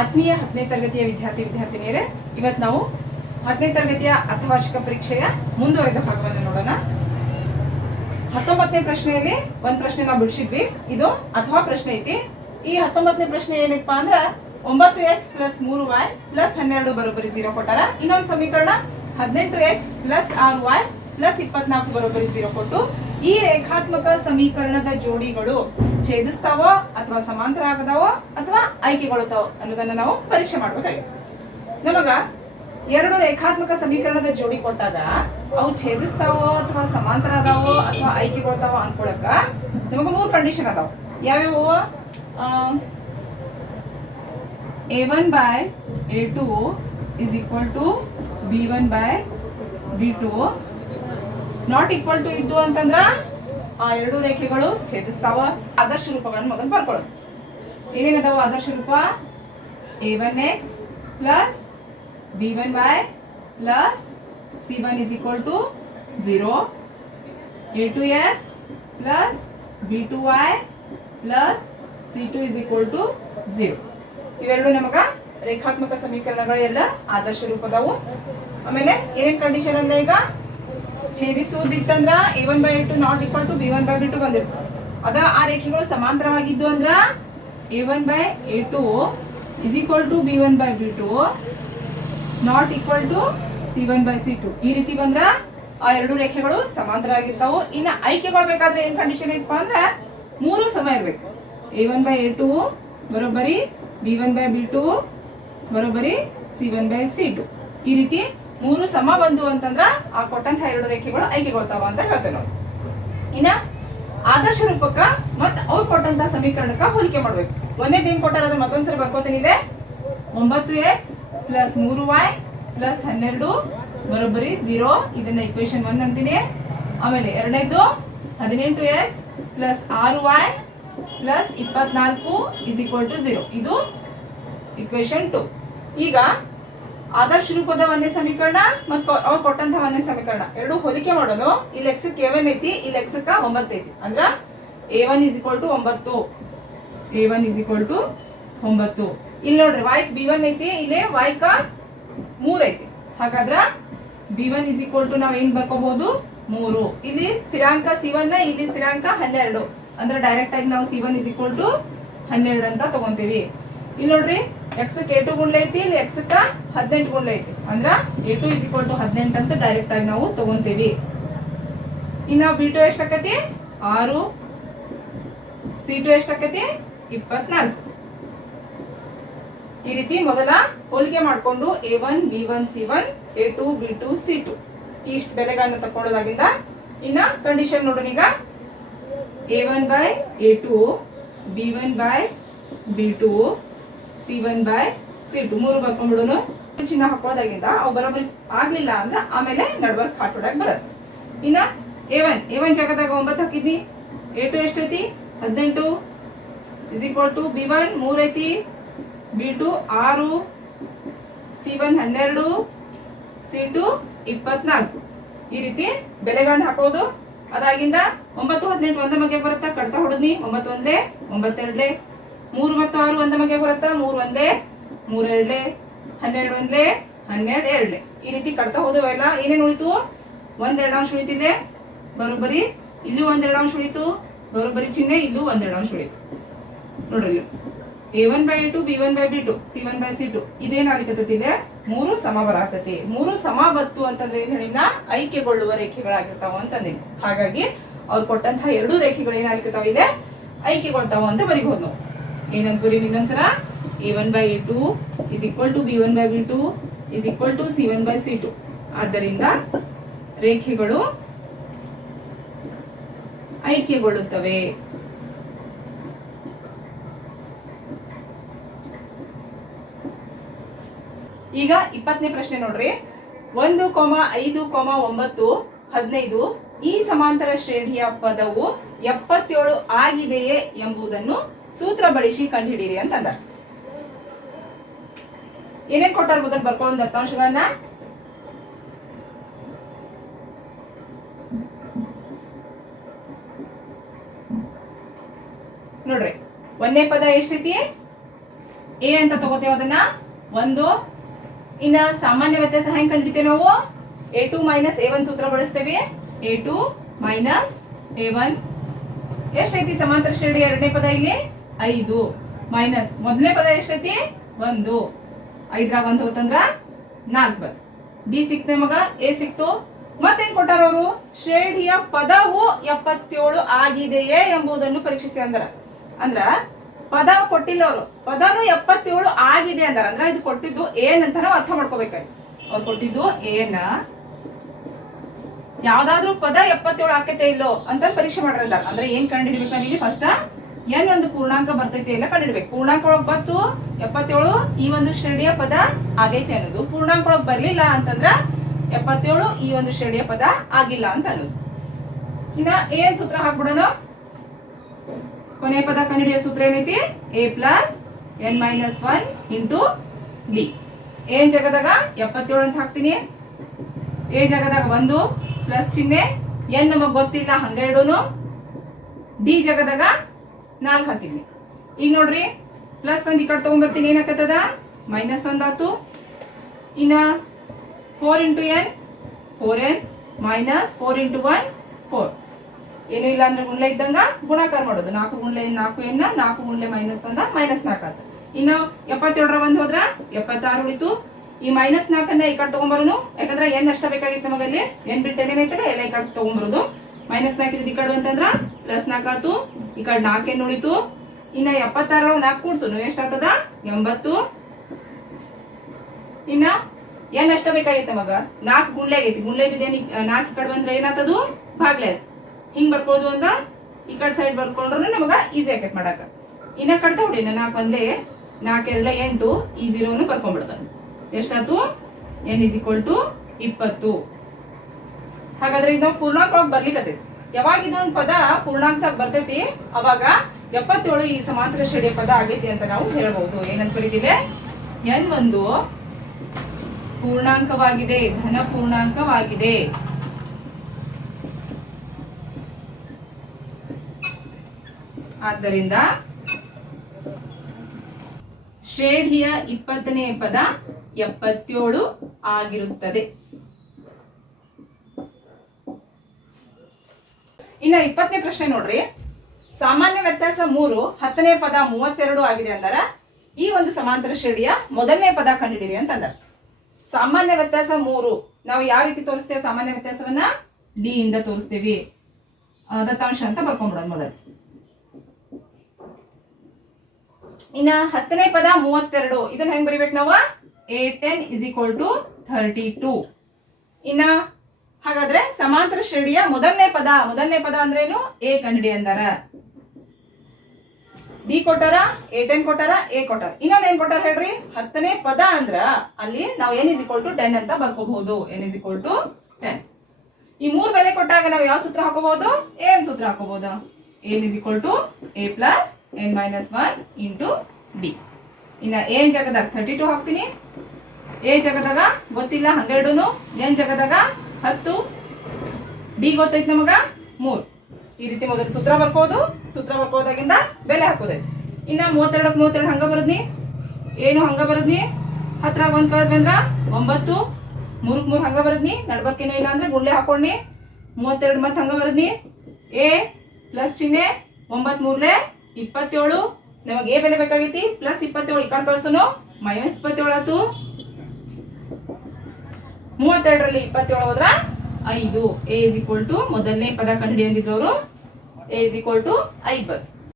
ಆತ್ಮೀಯ 10ನೇ ತರಗತಿಯ ವಿದ್ಯಾರ್ಥಿನಿಯರೇ, ಇವತ್ತು ನಾವು 10ನೇ ತರಗತಿಯ ಅರ್ಧವಾರ್ಷಿಕ ಪರೀಕ್ಷೆಯ ಮುಂದುವರೆದ ಭಾಗವನ್ನು ನೋಡೋಣ. 19ನೇ ಪ್ರಶ್ನೆಯಲ್ಲಿ ಒಂದು ಪ್ರಶ್ನೆ ನಾವು ಬಿಡಿಸಿದ್ವಿ. ಇದು ಅಥವಾ ಪ್ರಶ್ನೆ ಐತಿ. ಈ 19ನೇ ಪ್ರಶ್ನೆ ಏನಪ್ಪ ಅಂದ್ರೆ 9x + 3y + 12 ಬರೋಬ್ಬರಿ 0 ಕೊಟ್ಟಾರ. ಇನ್ನೊಂದು ಸಮೀಕರಣ 18x + 6y + 24 ಬರೋಬ್ಬರಿ 0 ಕೊಟ್ಟು ಈ ರೇಖಾತ್ಮಕ ಸಮೀಕರಣದ ಜೋಡಿಗಳು ಛೇದಿಸ್ತಾವೋ ಅಥವಾ ಸಮಾಂತರ ಆಗದಾವೋ ಅಥವಾ ಆಯ್ಕೆಗೊಳ್ತಾವೋ ಅನ್ನೋದನ್ನ ನಾವು ಪರೀಕ್ಷೆ ಮಾಡ್ಬೇಕಾಗಿದೆ. ನಮಗ ಎರಡು ರೇಖಾತ್ಮಕ ಸಮೀಕರಣದ ಜೋಡಿ ಕೊಟ್ಟಾಗ ಅವು ಛೇದಿಸ್ತಾವೋ ಅಥವಾ ಸಮಾಂತರ ಅದಾವೋ ಅಥವಾ ಆಯ್ಕೆಗೊಳ್ತಾವೋ ಅನ್ಕೊಳಕ ನಮಗ 3 ಕಂಡೀಷನ್ ಅದಾವ. ಯಾವ್ಯಾವು? a1/a2 = b1/b2 not equal to ಇದ್ದು ಅಂತಂದ್ರ ಆ ಎರಡು ರೇಖೆಗಳು ಛೇದಿಸ್ತಾವ. ಆದರ್ಶ ರೂಪಗಳನ್ನು ಮೊದಲು ಬರ್ಕೊಳ್ಳೋದು. ಏನೇನದಾವ ಆದರ್ಶ ರೂಪ? a1x + b1y + c1 = 0, a2x + b2y + c2 = 0. ಇವೆರಡು ನಮಗ ರೇಖಾತ್ಮಕ ಸಮೀಕರಣಗಳ ಎಲ್ಲ ಆದರ್ಶ ರೂಪದವು. ಆಮೇಲೆ ಏನೇನ್ ಕಂಡೀಷನ್ ಅಂದ್ರೆ ಈಗ ಛೇದಿಸುವುದಿತ್ತಂದ್ರ a1/a2 not equal to b1/b2 ಬಂದಿರ್ತದೆ. ಅದ ಆ ರೇಖೆಗಳು ಸಮಾಂತರವಾಗಿದ್ದು ಅಂದ್ರ a1/a2 = b1/b2 not equal to c1/c2. ಈ ರೀತಿ ಬಂದ್ರ ಆ ಎರಡು ರೇಖೆಗಳು ಸಮಾಂತರ ಆಗಿರ್ತಾವು. ಇನ್ನ ಆಯ್ಕೆಗೊಳ್ಬೇಕಾದ್ರೆ ಏನ್ ಕಂಡೀಷನ್ ಐತಪ್ಪ ಅಂದ್ರ 3 ಸಮ ಇರ್ಬೇಕು. a1/a2 ಬರೋಬ್ಬರಿ b1/b2 ಬರೋಬ್ಬರಿ c1/c2. ಈ ರೀತಿ 3 ಸಮ ಬಂದು ಅಂತಂದ್ರ ಆ ಕೊಟ್ಟಂತಹ ಎರಡು ರೇಖೆಗಳು ಆಯ್ಕೆಗೊಳ್ತಾವ ಅಂತ ಹೇಳ್ತೇವೆ ನಾವು. ಇನ್ನ ಆದರ್ಶ ರೂಪಕ್ಕ ಮತ್ ಅವ್ರು ಕೊಟ್ಟಂತಹ ಸಮೀಕರಣಕ್ಕ ಹೋಲಿಕೆ ಮಾಡ್ಬೇಕು. ಒಂದೇದ್ ಏನ್ ಕೊಟ್ಟಾರ ಅದನ್ನ ಮತ್ತೊಂದ್ಸರಿ ಬರ್ಕೋತೀನಿ. 9x + 3y + 12 ಬರೋಬ್ಬರಿ 0. ಇದನ್ನ ಇಕ್ವೇಶನ್ 1 ಅಂತೀನಿ. ಆಮೇಲೆ ಎರಡನೇದು 18x + 6y + 24 = 0. ಇದು ಇಕ್ವೇಶನ್ 2. ಈಗ ಆದರ್ಶ ರೂಪದ ಒಂದೇ ಸಮೀಕರಣ ಮತ್ತು ಅವ್ರು ಕೊಟ್ಟಂತಹ ಒಂದೇ ಸಮೀಕರಣ ಎರಡು ಹೋಲಿಕೆ ಮಾಡೋದು. ಇಲ್ಲಿ x ಕ್ಕೆ a1 ಐತಿ, ಇಲ್ಲಿ x ಕ್ಕೆ 9 ಐತಿ. ಅಂದ್ರ a1 = 9, a1 = 9. ಇಲ್ಲಿ ನೋಡ್ರಿ y b1 ಐತಿ, ಇಲ್ಲಿ y ಕ 3 ಐತಿ. ಹಾಗಾದ್ರ b1 = ನಾವ್ ಏನ್ ಬರ್ಕೋಬಹುದು? 3. ಇಲ್ಲಿ ಸ್ಥಿರಾಂಕ c1, ಇಲ್ಲಿ ಸ್ಥಿರಾಂಕ 12. ಅಂದ್ರೆ ಡೈರೆಕ್ಟ್ ಆಗಿ ನಾವು c1 = 12 ಅಂತ ತಗೊಂತೀವಿ. ಇಲ್ಲಿ ನೋಡ್ರಿ x ಕ್ಕೆ a2 ಗುಂಡ್ಲೆ ಐತಿ, ಇಲ್ಲಿ x ಕ್ಕೆ 18 ಗುಂಡ್ಲೆ ಐತಿ. ಅಂದ್ರ a2 = 18 ಅಂತ ಡೈರೆಕ್ಟ್ ಆಗಿ ನಾವು ತಗೊಂತೀವಿ. ಇನ್ನ b2 ಎಷ್ಟಾಕತಿ? 6, c2 ಎಷ್ಟಾಕತಿ? 24. ಈ ರೀತಿ ಮೊದಲ ಹೋಲಿಕೆ ಮಾಡಿಕೊಂಡು a1 b1 c1 a2 b2 c2 ಇಷ್ಟು ಬೆಲೆಗಳನ್ನು ತಕೊಳ್ಳೋದಾಗಿಂದ ಇನ್ನ ಕಂಡೀಷನ್ ನೋಡೋಣ. ಈಗ a1/a2 b1/b2 c1/c2 3 ಬರ್ಕೊಂಡ್ಬಿಡೋನು. ಚಿನ್ನ ಹಾಕೊಳ್ಳೋದಾಗಿಂದ ಅವು ಬರೋಬ್ಬರಿ ಆಗ್ಲಿಲ್ಲ ಅಂದ್ರೆ ಆಮೇಲೆ ನಡ್ಬರ್ಕ್ ಹಾಕೊಡಕ್ ಬರತ್ತೆ. ಇನ್ನ a1 ಜಾಗದಾಗ 9 ಹಾಕಿದ್ನಿ. a2 ಎಷ್ಟೈತಿ? 18 = b1 3 ಐತಿ, b2 6, c1 12, c2 24. ಈ ರೀತಿ ಬೆಲೆಗಳನ್ನ ಹಾಕೋದು. ಅದಾಗಿಂದ 9, 18 ಒಂದ ಮಗೆ ಬರುತ್ತಾ? ಕಡ್ತಾ ಹೊಡೆದ್ನಿ. 9 ಒಂದೇ 9 ಎರಡ್ಲೆ, 3 ಮತ್ತು 6 ಒಂದ ಮಗೆ ಬರುತ್ತಾ? 3 ಒಂದೇ 3 ಎರಡ್ಲೆ, 12 ಒಂದೇ 12 ಎರಡ್ಲೆ. ಈ ರೀತಿ ಕಡ್ತಾ ಹೋದವೆಲ್ಲ ಏನೇನು ಉಳಿತು? 1 2 ಅಂಶ ಉಳಿತಿದೆ ಬರೋಬ್ಬರಿ. ಇಲ್ಲೂ 1 2 ಅಂಶ ಉಳಿತು ಬರೋಬ್ಬರಿ ಚಿಹ್ನೆ, ಇಲ್ಲೂ 1 2 ಅಂಶ ಉಳಿತು. ನೋಡ್ರಿ a1/a2 b1/b2 c1/c2 ಇದೇನಾಗಲಿಕ್ಕತ್ತೈತಿ? 3 ಸಮ ಬರಾಕತ್ತೈತಿ. 3 ಸಮ ಬತ್ತು ಅಂತಂದ್ರೆ ಏನ್ ಹೇಳಿನ? ಆಯ್ಕೆಗೊಳ್ಳುವ ರೇಖೆಗಳಾಗಿರ್ತಾವ ಅಂತಂದಿನಿ. ಹಾಗಾಗಿ ಅವ್ರು ಕೊಟ್ಟಂತಹ ಎರಡು ರೇಖೆಗಳು ಏನಾಗ್ಲಿಕ್ಕತ್ತಾವ? ಇದೆ ಆಯ್ಕೆಗೊಳ್ತಾವ ಅಂತ ಬರಿಬಹುದು ನಾವು. ಏನಂತ ಬರೀವಿ ಇನ್ನೊಂದ್ಸಲ? a1/a2 = b1/b2 = c1/c2. ಆದ್ದರಿಂದ ರೇಖೆಗಳು ಆಯ್ಕೆಗೊಳ್ಳುತ್ತವೆ. ಈಗ 20ನೇ ಪ್ರಶ್ನೆ ನೋಡ್ರಿ. 1, 5, 9, 15 ಈ ಸಮಾಂತರ ಶ್ರೇಣಿಯ ಪದವು 77 ಆಗಿದೆಯೇ ಎಂಬುದನ್ನು ಸೂತ್ರ ಬಳಸಿ ಕಂಡುಹಿಡಿಯಿರಿ ಅಂತಂದ. ಏನೇನ್ ಕೊಟ್ಟಾರ ಮೊದಲು ಬರ್ಕೊಳ್ಳೋ ದತ್ತಾಂಶಗಳನ್ನ? ನೋಡ್ರಿ, ಒಂದನೇ ಪದ ಎಷ್ಟೈತಿ? ಎ ಅಂತ ತಗೋತೇವೆ ಅದನ್ನ 1. ಇನ್ನ ಸಾಮಾನ್ಯ ವ್ಯತ್ಯಾಸ ಹೆಂಗ್ ಕಂಡಿತೇವೆ ನಾವು a2 ಮೈನಸ್ a1 ಸೂತ್ರ ಬಳಸ್ತೇವೆ. a2 ಮೈನಸ್ a1 ಎಷ್ಟೈತಿ ಸಮಾಂತರ ಶ್ರೇಣಿ ಎರಡನೇ ಪದ ಇಲ್ಲಿ 5 ಮೈನಸ್ ಮೊದಲನೇ ಪದ ಎಷ್ಟೈತಿ 1. 5 1 ಹೋತಂದ್ರ 4. ಡಿ ಸಿಕ್ತು ನಮಗ ಎ ಸಿಕ್ತು. ಮತ್ತೇನ್ ಕೊಟ್ಟಾರ ಅವರು ಶ್ರೇಣಿಯ ಪದವು 77 ಆಗಿದೆಯೇ ಎಂಬುದನ್ನು ಪರೀಕ್ಷಿಸಿ ಅಂದ್ರ ಪದ ಕೊಟ್ಟಿಲ್ಲ ಅವರು ಪದನು 77 ಆಗಿದೆ ಅಂದ್ರೆ ಇದು ಕೊಟ್ಟಿದ್ದು ಏನ್ ಅಂತ ನಾವು ಅರ್ಥ ಮಾಡ್ಕೋಬೇಕಾಗಿ ಅವ್ರು ಕೊಟ್ಟಿದ್ದು ಏನ ಯಾವ್ದಾದ್ರು ಪದ 77 ಆಕೈತೆ ಇಲ್ಲೋ ಅಂತ ಪರೀಕ್ಷೆ ಮಾಡ್ರಂದಾರ. ಅಂದ್ರೆ ಏನ್ ಕಂಡುಹಿಡಿಬೇಕು ಇಲ್ಲಿ ಫಸ್ಟ್ ಏನ್ ಒಂದು ಪೂರ್ಣಾಂಕ ಬರ್ತೈತೆ ಇಲ್ಲ ಕಂಡುಹಿಡ್ಬೇಕು. ಪೂರ್ಣಾಂಕ ಒಳಗ್ ಬತ್ತು 77 ಈ ಒಂದು ಶ್ರೇಣಿಯ ಪದ ಆಗೈತೆ ಅನ್ನೋದು. ಪೂರ್ಣಾಂಕ ಒಳಗ್ ಬರ್ಲಿಲ್ಲ ಅಂತಂದ್ರ 77 ಈ ಒಂದು ಶ್ರೇಣಿಯ ಪದ ಆಗಿಲ್ಲ ಅಂತ ಅನ್ನೋದು. ಇನ್ನ ಏನ್ ಸೂತ್ರ ಹಾಕ್ಬಿಡೋಣ ಕೊನೆ ಪದ ಕಂಡುಹಿಡಿಯೋ ಸೂತ್ರ ಏನೈತಿ a plus n minus 1 into D. ಏನ್ ಜಾಗದಾಗ 77 ಅಂತ ಹಾಕ್ತೀನಿ. ಎ ಜಾಗದಾಗ 1 ಪ್ಲಸ್ ಚಿಹ್ನೆ n ನಮಗ್ ಗೊತ್ತಿಲ್ಲ ಹಂಗ ಇಡೋನು. ಡಿ ಜಾಗದಾಗ 4 ಹಾಕಿದ್ನಿ. ಈಗ ನೋಡ್ರಿ ಪ್ಲಸ್ 1 ಈ ಕಡೆ ತಗೊಂಡ್ಬರ್ತೀನಿ ಏನಾಕತ್ತದ -1 ಆತು. ಇನ್ನ 4 into n 4n minus 4 into 1 4. ಏನು ಇಲ್ಲ ಅಂದ್ರೆ ಗುಂಡ್ಲೆ ಇದ್ದಂಗ ಗುಣಾಕಾರ ಮಾಡೋದು. 4 ಗುಂಡ್ಲೆ 4n 4 ಗುಂಡ್ಲೆ -1 -4 ಆತ. ಇನ್ನು 77 1 ಹೋದ್ರ 76 ಉಳಿತು. ಈ -4 ಈ ಕಡೆ ತಗೊಂಡ್ಬರೋನು ಯಾಕಂದ್ರೆ n ಅಷ್ಟ ಬೇಕಾಗಿತ್ತು ನಮಗಲ್ಲಿ. n ಬಿಟ್ಟು ಏನೇನೈತಲ್ಲ ಎಲ್ಲ ಈ ಕಡೆ ತಗೊಂಡ್ಬರೋದು. -4 ಈ ಕಡೆ ಅಂತಂದ್ರ +4 ಆತು. ಈ ಕಡೆ 4n ಉಳಿತು. ಇನ್ನ 76 4 ಕೂಡ್ಸುನು ಎಷ್ಟಾಗ್ತದ 80. ಇನ್ನ n ಅಷ್ಟ ಬೇಕಾಗಿತ್ತು ನಮಗ 4 ಗುಂಡ್ಲೆ ಆಗೈತಿ. ಗುಂಡ್ಲೆ ಇದ್ದೇನೆ 4 ಈ ಕಡೆ ಬಂದ್ರೆ ಏನಾಗ್ತದು ಭಾಗ್ಲೆ ಹಿಂಗ್ ಬರ್ಕೋದು ಅಂತ ಈ ಕಡೆ ಸೈಡ್ ಬರ್ಕೊಂಡ್ರೆ ನಮಗ ಈಸಿ ಆಕೈತಿ ಮಾಡಾಕ. ಇನ್ನ ಕಡ್ತಾ ಹೊಡಿ 4 ಒಂದ್ಲೆ 4 2 8 ಈ 0 ಬರ್ಕೊಂಡ್ಬಿಡ್ತಾನೆ. ಎಷ್ಟಾತು n = 20. ಹಾಗಾದ್ರೆ ಇದು ಪೂರ್ಣಾಂಕ ಒಳಗೆ ಬರ್ಲಿಕ್ಕತೈತಿ. ಯಾವಾಗ ಇದೊಂದು ಪದ ಪೂರ್ಣಾಂಕ ಬರ್ತೈತಿ ಅವಾಗ 77 ಈ ಸಮಾಂತರ ಶ್ರೇಣಿಯ ಪದ ಆಗೈತಿ ಅಂತ ನಾವು ಹೇಳ್ಬಹುದು. ಏನಂತ ಬರೀತೀವಿ n ಒಂದು ಪೂರ್ಣಾಂಕವಾಗಿದೆ, ಧನ ಪೂರ್ಣಾಂಕವಾಗಿದೆ. ಆದ್ದರಿಂದ ಶ್ರೇಣಿಯ 20ನೇ ಪದ 77 ಆಗಿರುತ್ತದೆ. ಇನ್ನ 20ನೇ ಪ್ರಶ್ನೆ ನೋಡ್ರಿ. ಸಾಮಾನ್ಯ ವ್ಯತ್ಯಾಸ 3 10ನೇ ಪದ 32 ಆಗಿದೆ ಅಂದಾರ ಈ ಒಂದು ಸಮಾಂತರ ಶ್ರೇಣಿಯ ಮೊದಲನೇ ಪದ ಕಂಡುಹಿಡಿಯಿರಿ ಅಂತಂದ. ಸಾಮಾನ್ಯ ವ್ಯತ್ಯಾಸ 3 ನಾವು ಯಾವ ರೀತಿ ತೋರಿಸ್ತೇವೆ ಸಾಮಾನ್ಯ ವ್ಯತ್ಯಾಸವನ್ನ ಡಿ ಇಂದ ತೋರಿಸ್ತೇವೆ. ದತ್ತಾಂಶ ಅಂತ ಬರ್ಕೊಂಡ್ಬಿಡೋದು ಮೊದಲು. ಇನ್ನ 10ನೇ ಪದ 32 ಇದನ್ನ ಹೆಂಗ್ ಬರಿಬೇಕು ನಾವು a10 = 32. ಇನ್ನ ಹಾಗಾದ್ರೆ ಸಮಾಂತರ ಶ್ರೇಣಿಯ ಮೊದಲನೇ ಪದ ಅಂದ್ರೇನು ಎ ಕಂಡುಹಿಡಿ ಅಂದಾರ. ಡಿ ಕೊಟ್ಟಾರ a10 ಕೊಟ್ಟಾರ ಎ ಕೊಟ್ಟಾರ. ಇನ್ನೊಂದ್ ಏನ್ ಕೊಟ್ಟಾರ ಹೇಳ್ರಿ 10ನೇ ಪದ ಅಂದ್ರ ಅಲ್ಲಿ ನಾವು n = 10 ಅಂತ ಬರ್ಕೋಬಹುದು. n = 10. ಈ 3 ಬೆಲೆ ಕೊಟ್ಟಾಗ ನಾವು ಯಾವ ಸೂತ್ರ ಹಾಕೋಬಹುದು ಏನ್ ಸೂತ್ರ ಹಾಕೋಬಹುದು n = a plus n minus 1 into D. ಇನ್ನ ಏನ್ ಜಾಗದಾಗ 32 ಹಾಕ್ತೀನಿ. ಎ ಜಾಗದಾಗ ಗೊತ್ತಿಲ್ಲ 12 n ಜಾಗದಾಗ 10 ಡಿ ಗೊತ್ತೈತಿ ನಮಗ 3. ಈ ರೀತಿ ಮೊದಲು ಸೂತ್ರ ಬರ್ಕೋದು. ಸೂತ್ರ ಬರ್ಕೋದಾಗಿಂದ ಬೆಲೆ ಹಾಕೋದೈತಿ. ಇನ್ನ 32 ಹಂಗ ಬರದ್ನಿ ಏನು ಹಂಗ ಬರದ್ನಿ 10 1 ಕಳೆದ್ ಬಂದ್ರ 9 3 ಹಂಗ ಬರದ್ನಿ ನಡ್ಬಕ್ಕೇನೋ ಇಲ್ಲ ಅಂದ್ರೆ ಗುಂಡ್ಲೆ ಹಾಕೊಂಡಿ 32 ಮತ್ತೆ ಹಂಗ ಬರದ್ನಿ ಎ ಪ್ಲಸ್ ಚಿಹ್ನೆ 9 3 27 ನಮಗೆ ಎ ಬೆಲೆ ಬೇಕಾಗೈತಿ +27 ಈ ಕಡೆ ಕಳ್ಸೋನು -27 ಆತು. 32ರಲ್ಲಿ 27 ಹೋದ್ರ 5. a = ಮೊದಲನೇ ಪದ ಕಂಡುಹಿಡಿಯಂದಿದ್ರು ಅವರು a = 5.